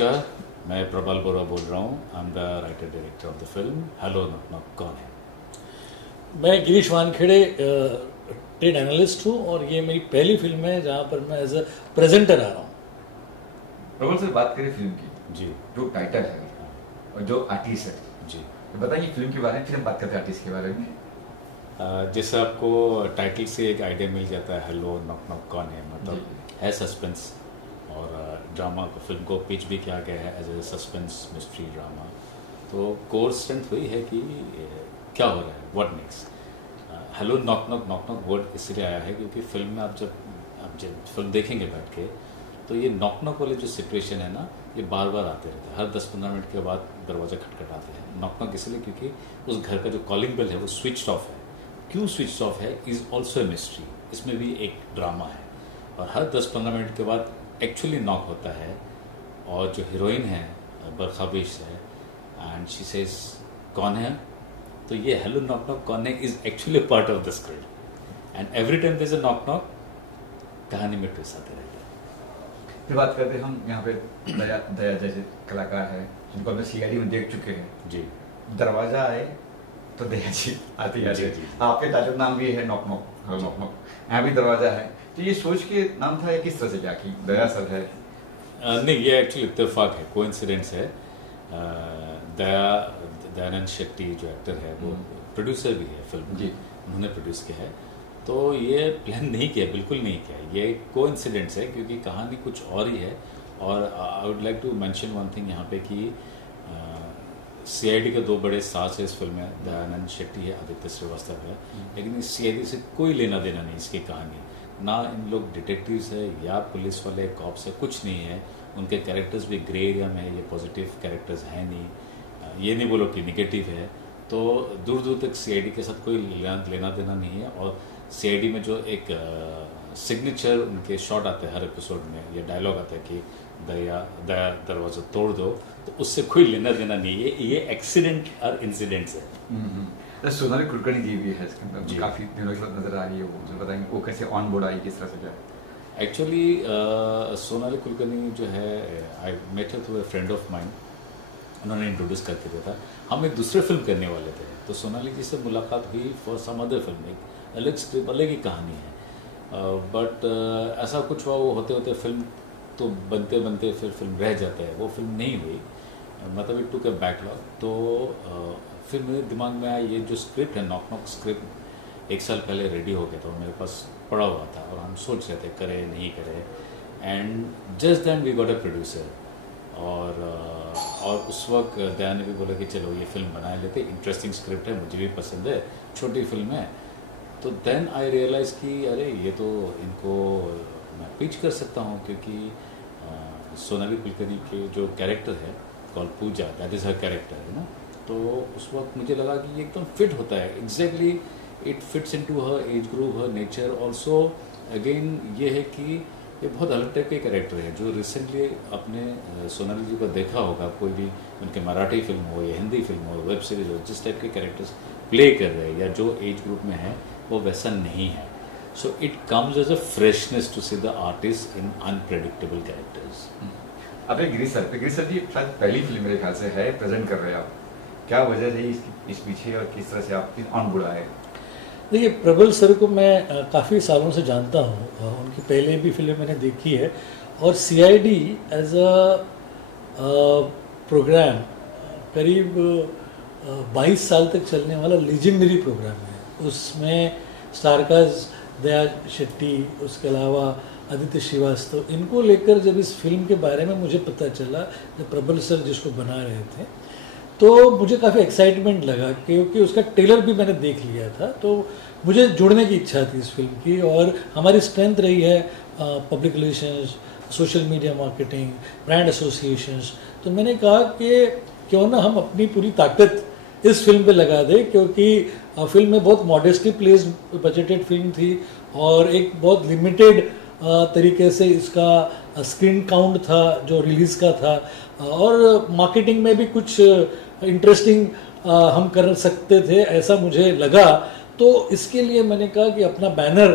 नमस्कार, मैं प्रबल बोरा बोल रहा हूँ। I am the writer director of the film hello knock knock कौन है। मैं गिरीश वानखेड़े ट्रेड एनालिस्ट हूँ और ये मेरी पहली फिल्म है जहाँ पर मैं एज अ प्रेजेंटर आ रहा हूँ। प्रबल से बात करें फिल्म की, जी, जो टाइटल है और जो आर्टिस्ट है, जी, तो बताइए फिल्म के बारे में, फिर हम बात करते हैं आर्टिस्ट के बारे में। जैसे आपको टाइटल से एक आइडिया मिल जाता है हेलो नॉक नॉक कौन है, मतलब है सस्पेंस और ड्रामा को, फिल्म को पिच भी किया गया है as a suspense mystery drama. तो कोर स्ट्रेंथ वही है कि क्या हो रहा है, what next. Hello knock knock word इसलिए आया है क्योंकि फिल्म में आप जब फिल्म देखेंगे बैठ के, तो ये नॉक नॉक वाले जो सिचुएशन है ना, ये बार बार आते रहते हैं। हर 10-15 मिनट के बाद दरवाजा खटखटाते हैं। नॉक नॉक इसलिए क्योंकि उस घर का जो कॉलिंग बेल है वो स्विच ऑफ है। क्यों स्विच ऑफ है इज ऑल्सो ए मिस्ट्री, इसमें भी एक ड्रामा है। और हर 10-15 मिनट के बाद एक्चुअली नॉक होता है और जो हीरोइन है बरखाबिश है एंड शी सेज कौन है, तो ये हेलो नॉक नॉक कौन है is actually part of the script and every time there is a knock knock, कहानी में ट्विस्ट आते रहते हैं। फिर बात करते हैं हम यहाँ पे दया जैसे कलाकार है जिनको हमने सीआईडी में देख चुके हैं। जी, दरवाजा आए तो दया जी आती है। जी, जी। आपके टाइटल नाम भी है knock knock, hello knock knock, यहाँ भी दरवाजा है। तो ये सोच के नाम था या किस तरह से क्या की दया सर है? नहीं, ये एक्चुअली इत्तेफाक है, कोइंसिडेंस है। दयानंद शेट्टी जो एक्टर है वो प्रोड्यूसर भी है फिल्म जी, उन्होंने प्रोड्यूस किया है। तो ये प्लान नहीं किया, बिल्कुल नहीं किया, ये कोइंसिडेंस है क्योंकि कहानी कुछ और ही है। और I would like to mention one thing यहाँ पे कि सीआईडी के दो बड़े सास है इस फिल्म में, दयानंद शेट्टी है, आदित्य श्रीवास्तव है। लेकिन इस सीआईडी से कोई लेना देना नहीं इसकी कहानी, ना इन लोग डिटेक्टिव्स है या पुलिस वाले कॉप्स है, कुछ नहीं है। उनके कैरेक्टर्स भी ग्रे एरिया में है, ये पॉजिटिव कैरेक्टर्स हैं नहीं, ये नहीं बोलो कि निगेटिव है। तो दूर दूर तक सीआईडी के साथ कोई लेना देना नहीं है। और सीआईडी में जो एक सिग्नेचर उनके शॉट आते हैं हर एपिसोड में, ये डायलॉग आता है कि दया दरवाजा तोड़ दो, तो उससे कोई लेना देना नहीं है, ये एक्सीडेंट और इंसिडेंट्स है। सोनाली कुलकर्णी जी भी है इसके अंदर, जी। काफी दिनों के बाद नजर आ रही है। वो मुझे बताएंगे वो कैसे ऑन बोर्ड आई, किस तरह से क्या? एक्चुअली सोनाली कुलकर्णी जो है, I met her through a friend of mine, उन्होंने इंट्रोड्यूस करके दिया था। हम एक दूसरे फिल्म करने वाले थे, तो सोनाली जी से मुलाकात हुई फॉर सम अदर फिल्म, एक अलग स्क्रिप्ट, अलग ही कहानी है। बट ऐसा कुछ हुआ, वो होते होते फिल्म तो बनते बनते फिर फिल्म रह जाता है, वो फिल्म नहीं हुई, मतलब इट टुक ए बैकलॉग। तो फिर मेरे दिमाग में आया ये जो स्क्रिप्ट है नॉक नॉक स्क्रिप्ट 1 साल पहले रेडी हो गया था, मेरे पास पड़ा हुआ था और हम सोच रहे थे करे नहीं करे। And just then we got a producer और उस वक्त दया ने भी बोला कि चलो ये फिल्म बना लेते, इंटरेस्टिंग स्क्रिप्ट है, मुझे भी पसंद है, छोटी फिल्म है। तो देन आई रियलाइज़ कि अरे ये तो इनको मैं पिच कर सकता हूँ, क्योंकि सोनाली कुलकर्णी के जो कैरेक्टर है called Pooja, that is her character है ना। तो उस वक्त मुझे लगा कि ये एकदम फिट होता है, exactly it fits into her age group, her nature also. Again ये है कि ये बहुत अलग टाइप के कैरेक्टर है जो रिसेंटली अपने सोनाली जी को देखा होगा, कोई भी उनके मराठी फिल्म हो या हिंदी फिल्म हो, वेब सीरीज हो, जिस टाइप के कैरेक्टर्स प्ले कर रहे हैं या जो एज ग्रुप में है वो वैसा नहीं है। So it comes as a freshness to see the artist in unpredictable characters. अब गिरीश सर जी शायद पहली फिल्म मेरे ख्याल से है प्रेजेंट कर रहे हैं आप, क्या वजह रही इस पीछे और किस तरह से आप ऑन बोर्ड आए? देखिए, प्रबल सर को मैं काफ़ी सालों से जानता हूँ, उनकी पहले भी फिल्म मैंने देखी है। और सीआईडी एज अ प्रोग्राम करीब 22 साल तक चलने वाला लीजेंडरी प्रोग्राम है। उसमें स्टारकास्ट दया शेट्टी, उसके अलावा आदित्य श्रीवास्तव, इनको लेकर जब इस फिल्म के बारे में मुझे पता चला, जब प्रबल सर जिसको बना रहे थे, तो मुझे काफ़ी एक्साइटमेंट लगा क्योंकि उसका ट्रेलर भी मैंने देख लिया था। तो मुझे जुड़ने की इच्छा थी इस फिल्म की। और हमारी स्ट्रेंथ रही है public relations, social media marketing, brand associations. तो मैंने कहा कि क्यों ना हम अपनी पूरी ताकत इस फिल्म पे लगा दें, क्योंकि फिल्म में बहुत मॉडेस्टली प्लेस बजटेड फिल्म थी और एक बहुत लिमिटेड तरीके से इसका स्क्रीन काउंट था जो रिलीज़ का था, और मार्केटिंग में भी कुछ इंटरेस्टिंग हम कर सकते थे, ऐसा मुझे लगा। तो इसके लिए मैंने कहा कि अपना बैनर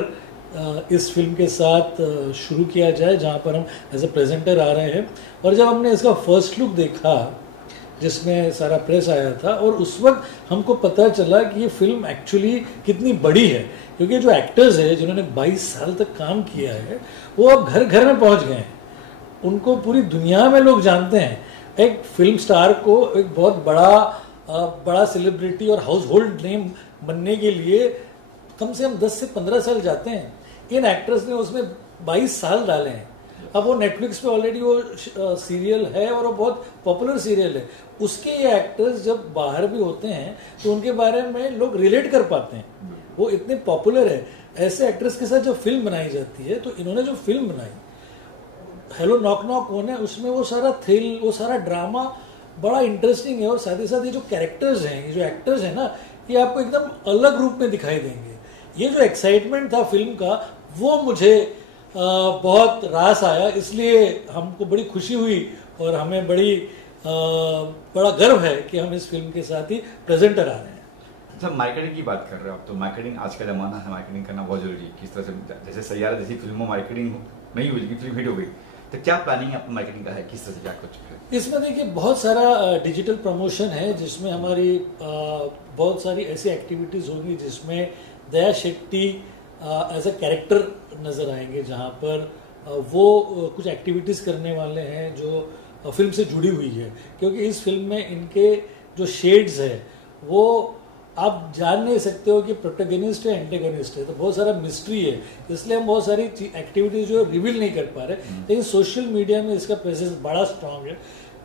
इस फिल्म के साथ शुरू किया जाए, जहाँ पर हम एज ए प्रेजेंटर आ रहे हैं। और जब हमने इसका फर्स्ट लुक देखा जिसमें सारा प्रेस आया था, और उस वक्त हमको पता चला कि ये फिल्म एक्चुअली कितनी बड़ी है, क्योंकि जो एक्टर्स हैं जिन्होंने 22 साल तक काम किया है वो अब घर घर में पहुंच गए हैं, उनको पूरी दुनिया में लोग जानते हैं। एक फिल्म स्टार को एक बहुत बड़ा सेलिब्रिटी और हाउस होल्ड नेम बनने के लिए कम से कम 10 से 15 साल जाते हैं। इन एक्टर्स ने उसमें 22 साल डाले हैं। अब वो नेटफ्लिक्स पे ऑलरेडी वो सीरियल है और वो बहुत पॉपुलर सीरियल है। उसके ये एक्टर्स जब बाहर भी होते हैं तो उनके बारे में लोग रिलेट कर पाते हैं, वो इतने पॉपुलर है। ऐसे एक्टर्स के साथ जब फिल्म बनाई जाती है, तो इन्होंने जो फिल्म बनाई हेलो नॉक नॉक कौन है, उसमें वो सारा थ्रिल, वो सारा ड्रामा बड़ा इंटरेस्टिंग है। और साथ ही साथ ये जो कैरेक्टर्स हैं, ये जो एक्टर्स हैं ना, ये आपको एकदम अलग रूप में दिखाई देंगे। ये जो एक्साइटमेंट था फिल्म का, वो मुझे बहुत रास आया, इसलिए हमको बड़ी खुशी हुई और हमें बड़ा गर्व है कि हम इस फिल्म के साथ ही प्रेजेंटर आ रहे हैं। जब मार्केटिंग की बात कर रहे हो आप, तो मार्केटिंग आज का जमाना है, मार्केटिंग करना बहुत जरूरी है। किस तरह से, जैसे सैयारा जैसी फिल्मों मार्केटिंग नहीं हुई, फिल्म हिट हो गई, तो क्या प्लानिंग है आपकी मार्केटिंग का है, किस तरह से क्या कुछ है? इसमें देखिए बहुत सारा डिजिटल प्रमोशन है, जिसमें हमारी बहुत सारी ऐसी एक्टिविटीज़ होंगी जिसमें दया शेट्टी एज अ कैरेक्टर नज़र आएंगे, जहाँ पर वो कुछ एक्टिविटीज़ करने वाले हैं जो फिल्म से जुड़ी हुई है। क्योंकि इस फिल्म में इनके जो शेड्स है वो आप जान नहीं सकते हो कि प्रोटैगनिस्ट है एंटेगनिस्ट है, तो बहुत सारा मिस्ट्री है, इसलिए हम बहुत सारी एक्टिविटीज जो रिवील नहीं कर पा रहे। लेकिन सोशल मीडिया में इसका प्रेजेंस बड़ा स्ट्रांग है।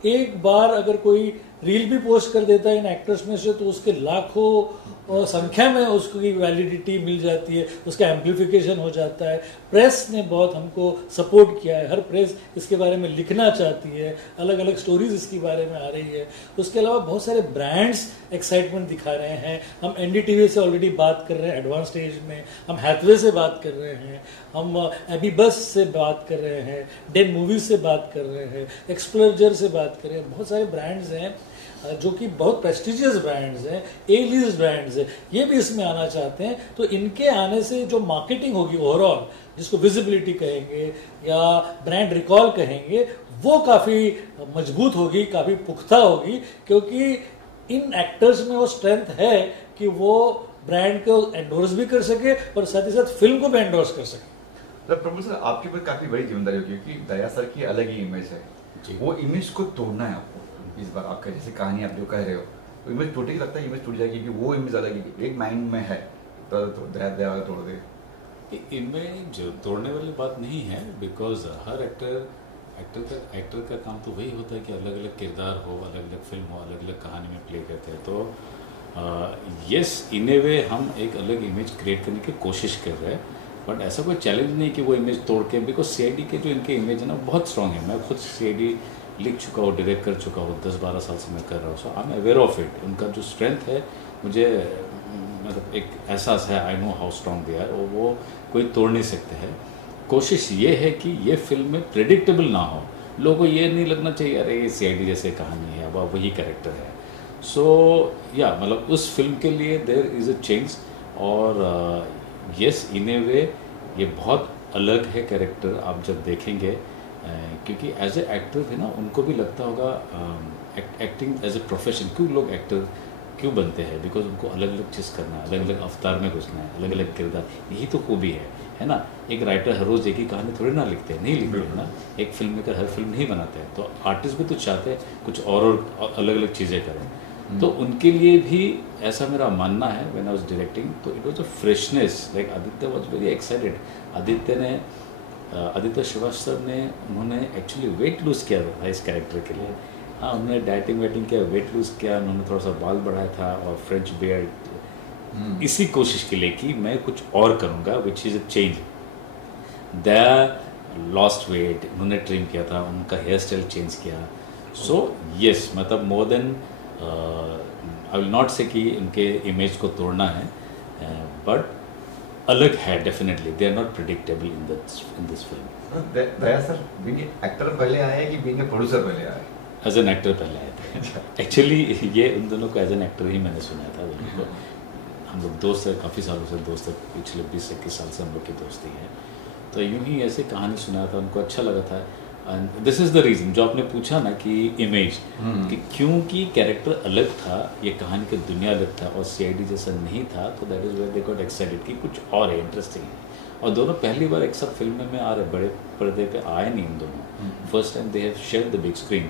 एक बार अगर कोई रील भी पोस्ट कर देता है इन एक्टर्स में से, तो उसके लाखों संख्या में उसकी वैलिडिटी मिल जाती है, उसका एम्प्लीफिकेशन हो जाता है। प्रेस ने बहुत हमको सपोर्ट किया है, हर प्रेस इसके बारे में लिखना चाहती है, अलग अलग स्टोरीज इसके बारे में आ रही है। उसके अलावा बहुत सारे ब्रांड्स एक्साइटमेंट दिखा रहे हैं। हम एनडीटीवी से ऑलरेडी बात कर रहे हैं एडवांस स्टेज में, हम हैथवे से बात कर रहे हैं, हम एबी बस से बात कर रहे हैं, डेन मूवीज से बात कर रहे हैं, एक्सप्लोजर से बात कर रहे हैं। बहुत सारे ब्रांड्स हैं जो कि बहुत प्रेस्टिजियस ब्रांड्स हैं, ए लिस्ट ब्रांड्स हैं, ये भी इसमें आना चाहते हैं। तो इनके आने से जो मार्केटिंग होगी ओवरऑल, जिसको विजिबिलिटी कहेंगे या ब्रांड रिकॉल कहेंगे, वो काफ़ी मजबूत होगी, काफ़ी पुख्ता होगी, क्योंकि इन एक्टर्स में वो स्ट्रेंथ है कि वो ब्रांड को एंडोर्स भी कर सके और साथ ही साथ फिल्म को भी एंडोर्स कर सके। प्रभु सर, आपके ऊपर काफी बड़ी जिम्मेदारी होगी, क्योंकि दया सर की अलग ही इमेज है, वो इमेज को तोड़ना है आपको। इस बार आपका जैसे कहानी आप जो कह रहे हो, तो इमेज टूटेगी, लगता है इमेज टूट जाएगी, क्योंकि वो इमेज अलग ही एक माइंड में है, तो दया तोड़ दे। इमेज तोड़ने वाली बात नहीं है, बिकॉज हर एक्टर का काम तो वही होता है कि अलग अलग किरदार हो, अलग अलग फिल्म हो, अलग अलग कहानी में प्ले करते हैं। तो यस, इन ए वे हम एक अलग इमेज क्रिएट करने की कोशिश कर रहे हैं, बट ऐसा कोई चैलेंज नहीं कि वो इमेज तोड़ के, बिकॉज सीआईडी के जो इनके इमेज है ना बहुत स्ट्रांग है। मैं खुद सीआईडी लिख चुका हूँ, डायरेक्ट कर चुका हूँ, 10-12 साल से मैं कर रहा हूँ, so I am aware of it. उनका जो स्ट्रेंथ है, मुझे मतलब एक एहसास है, I know how strong they are, और वो कोई तोड़ नहीं सकते हैं। कोशिश ये है कि ये फिल्म में प्रेडिक्टेबल ना हो, लोगों को ये नहीं लगना चाहिए अरे ये सीआईडी जैसे कहानी है, अब वही कैरेक्टर है। सो या मतलब उस फिल्म के लिए देयर इज़ अ चेंज, और यस इन ए वे ये बहुत अलग है कैरेक्टर। आप जब देखेंगे, क्योंकि एज ए एक्टर है ना, उनको भी लगता होगा एक्टिंग एज ए प्रोफेशन, क्यों लोग एक्टर क्यों बनते हैं, बिकॉज उनको अलग अलग चीज़ करना है, अलग अलग अवतार में घुसना है, अलग अलग किरदार, यही तो खूबी है ना। एक राइटर हर रोज़ एक ही कहानी थोड़ी ना लिखते हैं, नहीं लिखते हैं ना। एक फिल्म मेकर हर फिल्म नहीं बनाते हैं, तो आर्टिस्ट भी तो चाहते हैं कुछ और अलग अलग चीज़ें करें। तो उनके लिए भी ऐसा मेरा मानना है। व्हेन आई वाज डायरेक्टिंग, तो it was a freshness, like Aditya was very excited. Aditya Shrivastava ने, उन्होंने एक्चुअली वेट लूज़ किया था इस कैरेक्टर के लिए। हाँ, उन्होंने डाइटिंग वेटिंग किया, वेट लूज़ किया, उन्होंने थोड़ा सा बाल बढ़ाया था और फ्रेंच बियर्ड, इसी कोशिश के लिए कि मैं कुछ और करूँगा, which is a change. Daya lost weight, उन्होंने ट्रिम किया था, उनका हेयर स्टाइल चेंज किया। सो यस, मतलब more than I will not say कि उनके इमेज को तोड़ना है, बट अलग है definitely, they are not predictable in this film. Daya sir being actor पहले आए कि बीइंग प्रोड्यूसर पहले आए? एज एन एक्टर पहले आए थे एक्चुअली। ये उन दोनों को एज एन एक्टर ही मैंने सुना था। हम लोग दोस्त हैं, काफ़ी सालों से दोस्त हैं, पिछले 20-21 साल से हम लोग की दोस्ती है। तो यूं ही ऐसे कहानी सुनाया था, उनको अच्छा लगा था। And this is the reason जो आपने पूछा ना कि इमेज, कि क्योंकि कैरेक्टर अलग था, ये कहानी की दुनिया अलग था और CID जैसा नहीं था, तो that is where they got excited कि कुछ और है, इंटरेस्टिंग है। और दोनों पहली बार एक साथ फिल्म में आ रहे, बड़े पर्दे पे आए नहीं इन दोनों, first time they have shared the big screen.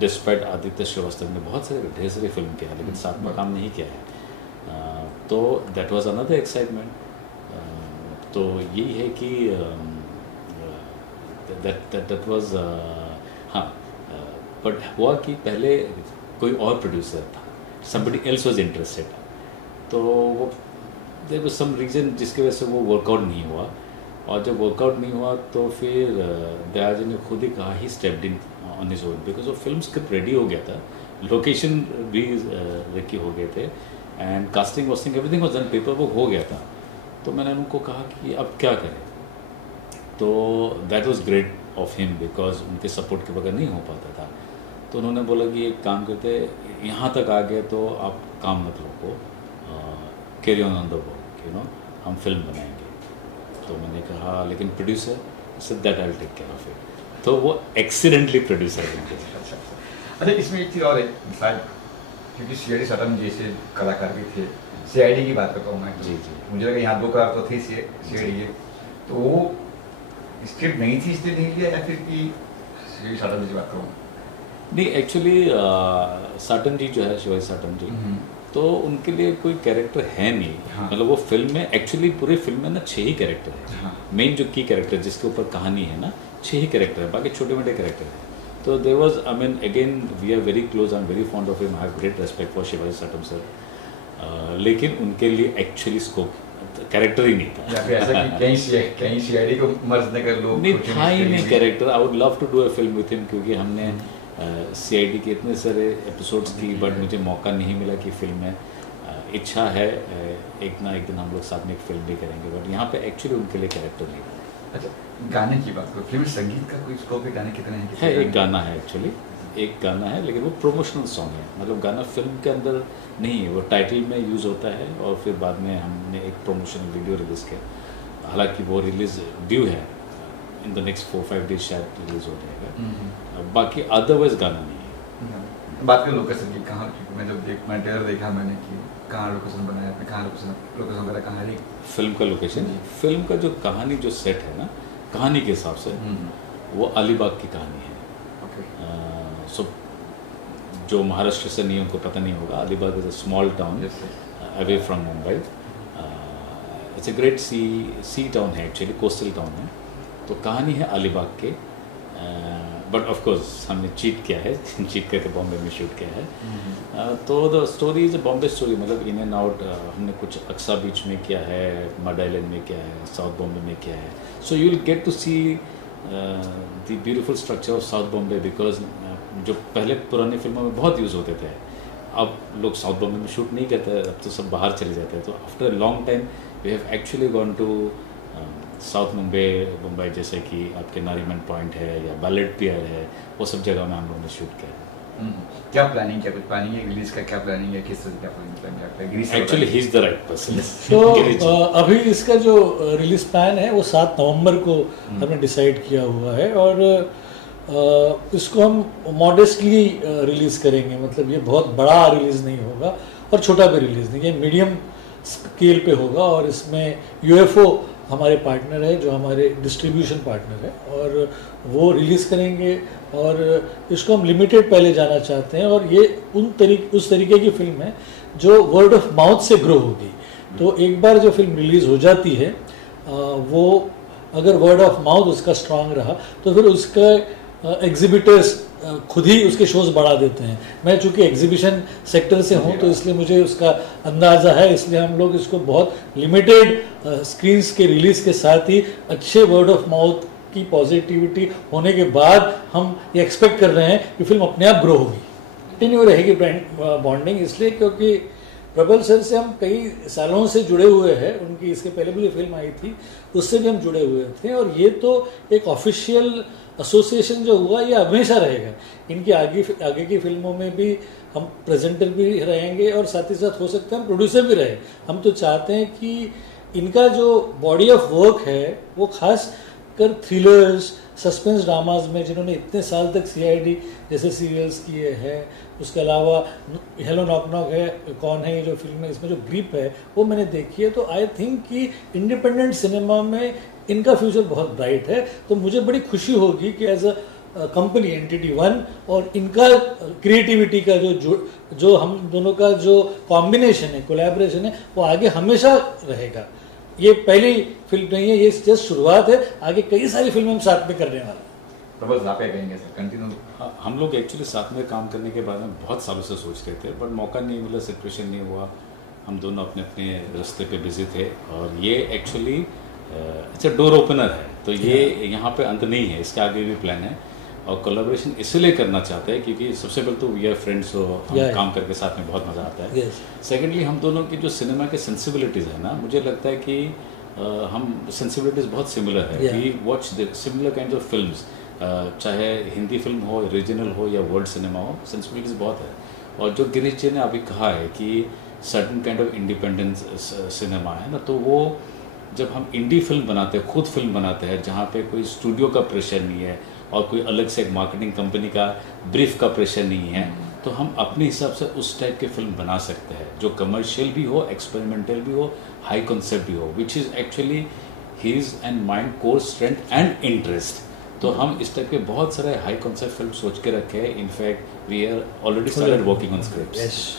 Despite Aditya Shrivastava ने बहुत सारे ढेर सारी फिल्म किया है, लेकिन साथ में काम नहीं किया है। तो दैट वाज अनदर एक्साइटमेंट। तो यही है कि दैट वाज हाँ, बट हुआ कि पहले कोई और प्रोड्यूसर था, somebody else was interested, तो वो देयर वाज सम रीज़न जिसकी वजह से वो वर्कआउट नहीं हुआ। और जब वर्कआउट नहीं हुआ तो फिर दयाजी ने खुद ही कहा, ही stepped in on his own, because वो फिल्म स्क्रिप्ट रेडी हो गया था, लोकेशन भी रेकी हो गए थे, and casting wasting everything was done, paper work हो गया था। तो मैंने उनको कहा कि अब क्या करें। तो that was great of him, because उनके सपोर्ट के बगैर नहीं हो पाता था। तो उन्होंने बोला कि एक काम करते, यहाँ तक आ गए तो आप काम मत रोको, carry on the work, you know, हम फिल्म बनाएंगे। तो मैंने कहा लेकिन producer, so that I will take care of it. तो वो एक्सीडेंटली प्रोड्यूसर बन गए। अच्छा, इसमें एक चीज़ और है शायद, क्योंकि CID सटम जैसे कलाकार भी थे, CID की बात करता हूँ मैं। जी जी, मुझे लगा यहाँ 2 कलाकार तो थे CID के, तो वो स्क्रिप्ट नहीं थी इसलिए नहीं लिया, या फिर कि CID सटम जी बात करूँ? नहीं, एक्चुअली साटन जी जो है, शिवाजी साटन जी, तो उनके लिए कोई कैरेक्टर है नहीं। हाँ। मतलब वो फिल्म में एक्चुअली पूरे फिल्म में ना 6 ही कैरेक्टर है। हाँ। मेन जो की कैरेक्टर जिसके ऊपर कहानी है ना, 6 ही कैरेक्टर है, बाकी छोटे मोटे कैरेक्टर है। तो there was, I mean again we are very close, I am very fond of him, I have great respect for Shivaji Satam sir, लेकिन उनके लिए एक्चुअली स्कोप कैरेक्टर ही नहीं था। या फिर ऐसा कि कहीं CID को मर्ज न कर लोग नहीं था ही नहीं character. I would love to do a film with him, क्योंकि हमने CID के इतने सारे एपिसोड्स की, बट मुझे मौका नहीं मिला कि फिल्म में। इच्छा है एक ना एक दिन हम लोग साथ में एक फिल्म भी करेंगे, बट यहाँ पे एक्चुअली उनके लिए कैरेक्टर नहीं था। अच्छा, गाने की बात करो, फिल्म संगीत का कोई स्कोप है? गाने कितने हैं? है एक गाना है, एक्चुअली एक गाना है, लेकिन वो प्रोमोशनल सॉन्ग है। मतलब गाना फिल्म के अंदर नहीं है, वो टाइटल में यूज़ होता है और फिर बाद में हमने एक प्रमोशनल वीडियो रिलीज़ किया। हालांकि वो रिलीज़ ड्यू है, इन द नेक्स्ट 4-5 डेज शायद रिलीज़ हो जाएगा। बाकी अदरवाइज गाना नहीं है। बात करें लोकेशन की, कहाँ, मैं जब मैं ट्रेलर देखा मैंने कि कहाँ लोकेशन बनाया आपने, कहाँ लोकेशन वगैरह कहाँ है? फिल्म का लोकेशन, फिल्म का जो कहानी जो सेट है ना, कहानी के हिसाब से वो अलीबाग की कहानी है। सो जो महाराष्ट्र से नहीं, उनको पता नहीं होगा, Alibaug is a small town away from Mumbai. It's a great sea town है, एक्चुअली कोस्टल टाउन है। तो कहानी है अलीबाग के, बट ऑफ कोर्स हमने चीट किया है, चीट करके बॉम्बे में शूट किया है। तो the story is a Bombay story, मतलब इन एंड आउट। हमने कुछ अक्सा बीच में किया है, मड आइलैंड में किया है, साउथ बॉम्बे में किया है। So you will get to see the beautiful structure of South Bombay, because जो पहले पुरानी फिल्मों में बहुत यूज़ होते थे, अब लोग साउथ बॉम्बे में शूट नहीं करते, अब तो सब बाहर चले जाते हैं। तो after a long time we have actually gone to South Mumbai, जैसे कि आपके नारीमन पॉइंट है या बैलेट पियर है, वो सब जगह में हम लोगों ने शूट किया है। क्या प्लानिंग, क्या कुछ प्लानिंग है रिलीज का? क्या प्लानिंग है, किस तरह क्या प्लानिंग है? Actually he is the right person. तो अभी इसका जो रिलीज प्लान है वो 7 नवंबर को हमने डिसाइड किया हुआ है, और इसको हम मॉडेस्टली रिलीज करेंगे। मतलब ये बहुत बड़ा रिलीज नहीं होगा और छोटा भी रिलीज नहीं, ये मीडियम स्केल पे होगा। और इसमें UFO हमारे पार्टनर है, जो हमारे डिस्ट्रीब्यूशन पार्टनर है, और वो रिलीज़ करेंगे। और इसको हम लिमिटेड पहले जाना चाहते हैं, और ये उस तरीके की फिल्म है जो वर्ड ऑफ माउथ से ग्रो होगी। तो एक बार जो फिल्म रिलीज़ हो जाती है, वो अगर वर्ड ऑफ माउथ उसका स्ट्रांग रहा तो फिर उसका एग्जिबिटर्स खुद ही उसके शोज बढ़ा देते हैं। मैं चूँकि एग्जीबिशन सेक्टर से हूँ तो इसलिए मुझे उसका अंदाज़ा है, इसलिए हम लोग इसको बहुत लिमिटेड स्क्रीन्स के रिलीज़ के साथ ही अच्छे वर्ड ऑफ माउथ की पॉजिटिविटी होने के बाद हम ये एक्सपेक्ट कर रहे हैं कि फिल्म अपने आप ग्रो होगी, कंटिन्यू रहेगी बॉन्डिंग। इसलिए क्योंकि प्रबल सर से हम कई सालों से जुड़े हुए हैं, उनकी इसके पहले भी जो फिल्म आई थी उससे भी हम जुड़े हुए थे, और ये तो एक ऑफिशियल एसोसिएशन जो हुआ ये हमेशा रहेगा। इनकी आगे की फिल्मों में भी हम प्रेजेंटर भी रहेंगे और साथ ही साथ हो सकता है हम प्रोड्यूसर भी रहे। हम तो चाहते हैं कि इनका जो बॉडी ऑफ वर्क है वो खास कर थ्रिलर्स, सस्पेंस ड्रामाज में जिन्होंने इतने साल तक CID जैसे सीरियल्स किए हैं, उसके अलावा हेलो नॉक नॉक है, कौन है ये जो फिल्म है, इसमें जो ग्रिप है वो मैंने देखी है। तो आई थिंक कि इंडिपेंडेंट सिनेमा में इनका फ्यूचर बहुत ब्राइट है। तो मुझे बड़ी खुशी होगी कि as a company entity one और इनका क्रिएटिविटी का जो हम दोनों का जो कॉम्बिनेशन है, कोलैबोरेशन है, वो आगे हमेशा रहेगा। ये पहली फिल्म नहीं है, ये जस्ट शुरुआत है, आगे कई सारी फिल्में हम साथ में करने वाले हैं। प्रबल आप क्या कहेंगे सर, कंटिन्यू? हम लोग एक्चुअली साथ में काम करने के बारे में बहुत सालों से सोच रहे थे, बट मौका नहीं मिला, सिचुएशन नहीं हुआ। हम दोनों अपने अपने रास्ते पे बिजी थे और ये एक्चुअली अच्छा डोर ओपनर है। तो ये यहाँ पे अंत नहीं है, इसके आगे भी प्लान है और कोलैबोरेशन इसलिए करना चाहते हैं क्योंकि सबसे पहले तो वी आर फ्रेंड्स, हो हम काम करके साथ में बहुत मज़ा आता है। सेकेंडली हम दोनों की जो सिनेमा के सेंसिबिलिटीज़ है ना, मुझे लगता है कि हम सेंसिबिलिटीज़ बहुत सिमिलर है। We watch the similar kind of films, चाहे हिंदी फिल्म हो, रीजनल हो या वर्ल्ड सिनेमा हो, सेंसिबिलिटीज़ बहुत है। और जो गिरीश जी ने अभी कहा है कि certain kind of independence cinema है ना, तो वो जब हम इंडी फिल्म बनाते हैं, खुद फिल्म बनाते हैं, जहाँ पे कोई स्टूडियो का प्रेशर नहीं है और कोई अलग से एक मार्केटिंग कंपनी का ब्रीफ का प्रेशर नहीं है, तो हम अपने हिसाब से उस टाइप की फिल्म बना सकते हैं जो कमर्शियल भी हो, एक्सपेरिमेंटल भी हो, हाई कॉन्सेप्ट भी हो, which is actually his and mind core strength and interest. तो हम इस टाइप के बहुत सारे हाई कॉन्सेप्ट फिल्म सोच के रखे हैं। In fact we are already started working on scripts.